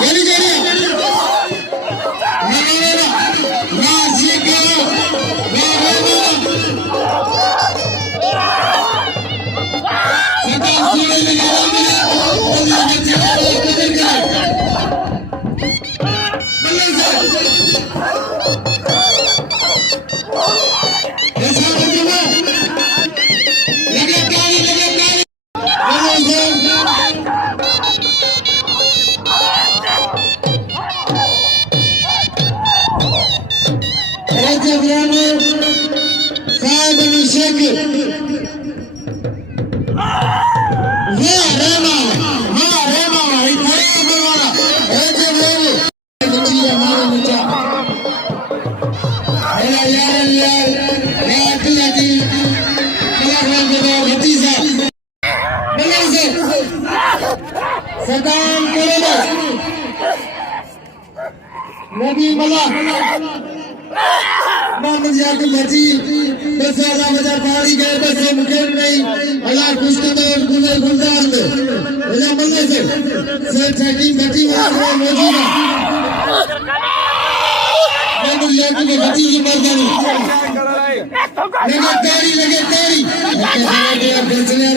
Geri geri. Saddam करोगे नबी मला मोहम्मद याकूब मर्जी बस आला बाजार पहाड़ी गए बस मुकेश नहीं अल्लाह खुश कदर गुजर गुलजार में अल्लाह मल्ले से ट्रैकिंग घटी हुआ मौजूद है मोहम्मद याकूब की घटी की मर्दानी लगे तारी